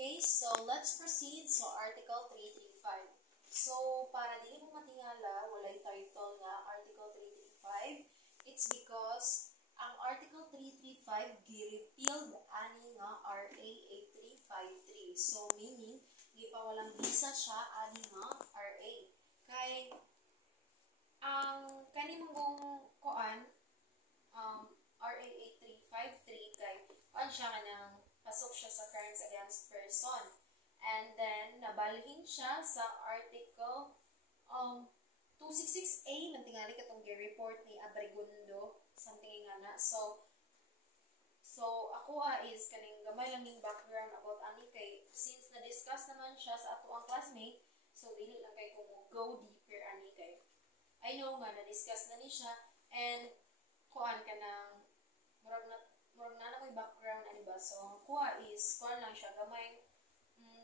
Okay, so let's proceed sa Article 335. So, para di mo matingala, walay title nga Article 335, it's because ang Article 335 gi-repealed ani nga RA 8353. So, meaning, gipawalang bisa siya ani nga RA. Kay, ang kanimong koan, RA 8353, kay, koan siya kanang pasok siya sa Crimes Against Person. And then, nabalhin siya sa Article 266A, nantingali katong report ni Abregundo, something nga na. So ako is kaning gamay lang yung background about ani kay, since na-discuss naman siya sa ato ang classmate, so dili lang kay kung go deeper ani kay. I know nga, na-discuss na ni siya, and kuan ka ng, murag na may background ani ba. So, kuha is, kuha lang siya, gamay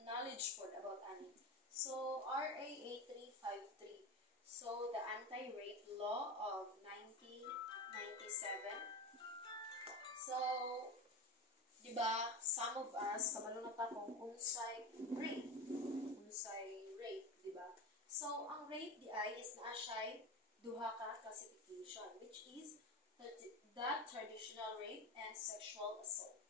knowledge po about ani. So, RA 8353. So, the Anti-Rape Law of 1997. So, di ba, some of us, kabalo na ta kung unsay rape, di ba? So, ang rape di ay is naa siya duha ka classification, which is the traditional rape and sexual assault.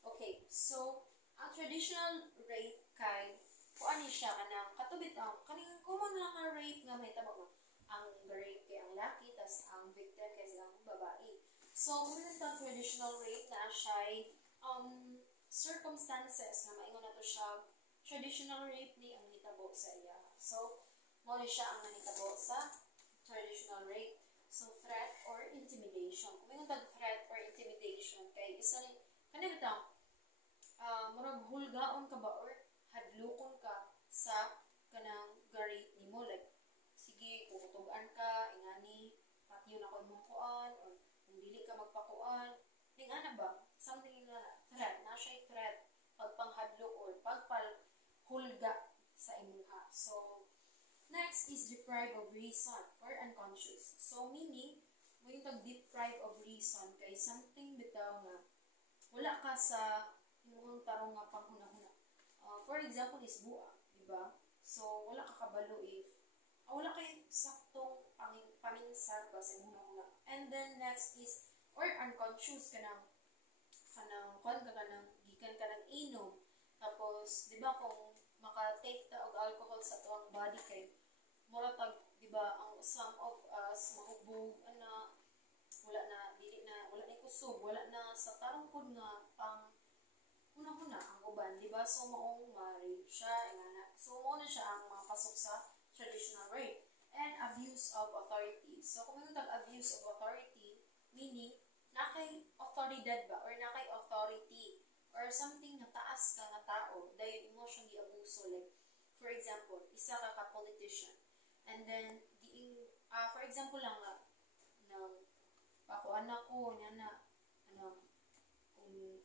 Okay, so ang traditional rape kay kuan ni siya kanang katubit ang kaning common lang nga rape nga may tabo nga ang rape kay ang laki tas ang victim kay ang babae. So kung ang traditional rape na siya circumstances na maingon nato siya traditional rape ni ang hitabo sa iya. So mo ni siya ang nahitabo sa traditional rape. So, threat or intimidation. Kung may nagtag threat or intimidation, kay isa rin, kanina bitang, murag hulgaon ka ba or hadlukon ka sa kanang garit ni mo. Like, sige, kukutugan ka, ingani, patyo na ko mong kuan, or kung dili ka magpakuan, ning ana ba? Something na threat, na siya threat, pagpanghadlok or pagpalhulga sa imuha. So, next is deprive of reason or unconscious. So, meaning, mo yung tag-deprive of reason kay something bitaw nga wala ka sa imong tarong nga panghuna-huna. For example is buang, di ba? So, wala ka kabalo if wala kay saktong paminsar ba sa imong huna. And then, next is, or unconscious ka ng gikan ka ng inom. Tapos, di ba, kung maka-take ta og alcohol sa tuwang body kay mura tag, di ba, ang some of us mahubog ana wala na kusog, wala na sa tarong pud nga pang huna-huna ang uban, di ba? So maong ma-rape siya ingana. So mo na siya ang mapasok sa traditional rape and abuse of authority. So kung may tag abuse of authority, meaning nakay autoridad ba or nakay authority or something na taas ka nga tao, dahil mo siyang giabuso. Like, for example, isa ka politician. And then, for example lang nga, pakuan ako, niya na, kung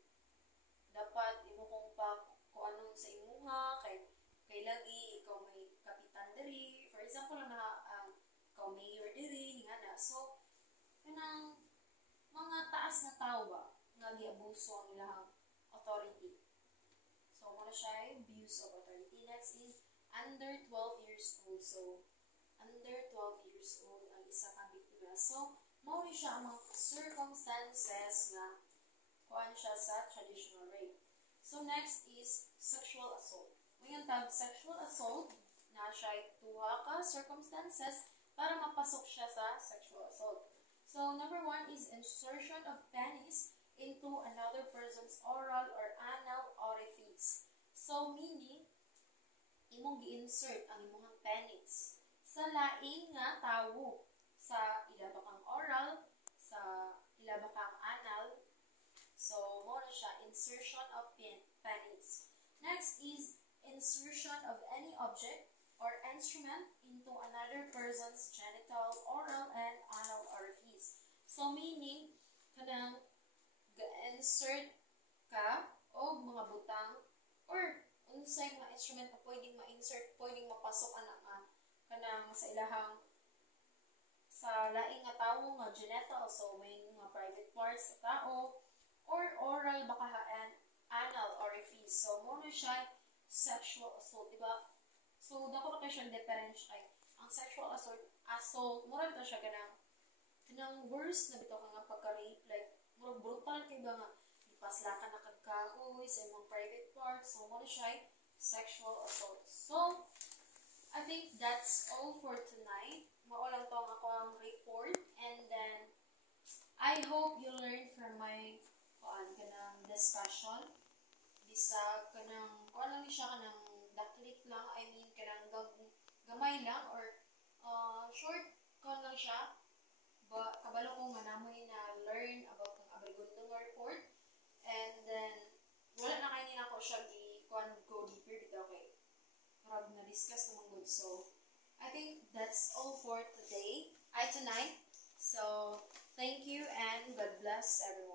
dapat, imo kong pakuanon sa imuha, kay lagi, ikaw may kapitan diri. For example lang na, ikaw mayor diri, nga na. So, kanang mga taas na tao ba, nga giabuso ang ilang authority. So, muna siya abuse of authority. Next is under 12 years old. So, under 12 years old ang isa kang biktima. So, muna siya ang mga circumstances na kuhaan siya sa traditional rape. So, next is sexual assault. Ngayon tag sexual assault na siya tuwa ka circumstances para mapasok siya sa sexual assault. So, number 1 is insertion of penis into another person's oral or anal orifice. So, meaning, imong gi-insert ang imong penis sa laing nga tawo, sa ilabak ang oral, sa ilabak ang anal. So, mo na siya, insertion of penis. Next is insertion of any object or instrument into another person's genital, oral, and anal orifice. So, meaning, kanang ga-insert ka o mga butang or unsay mga instrument na pwedeng ma-insert, pwedeng mapasok anak nga kanang sa ilahang sa laing nga tawo nga genital, so may mga private parts sa tao or oral baka and anal orifice. So mo na siya sexual assault, diba? So, dapat na siyang difference kay ang sexual assault, mura ito siya kanang worst na bito ka nga pagka-rape, like, mura brutal kay ba nga, ipasla ka na kagkahoy sa imong private parts, so mura siya sexual assault. So, I think that's all for tonight. Maulang to ang ako ang report, and then, I hope you learned from my kanang discussion. Bisag kanang lang siya kanang daklit lang, I mean kanang gamay lang or short lang siya. Kabalo ko nga namoy na learn about ng Abrigundong report, and then wala na kayo nila ko siya go deeper bitaw kay marag na discuss naman good. So I think that's all for tonight. So thank you and God bless everyone.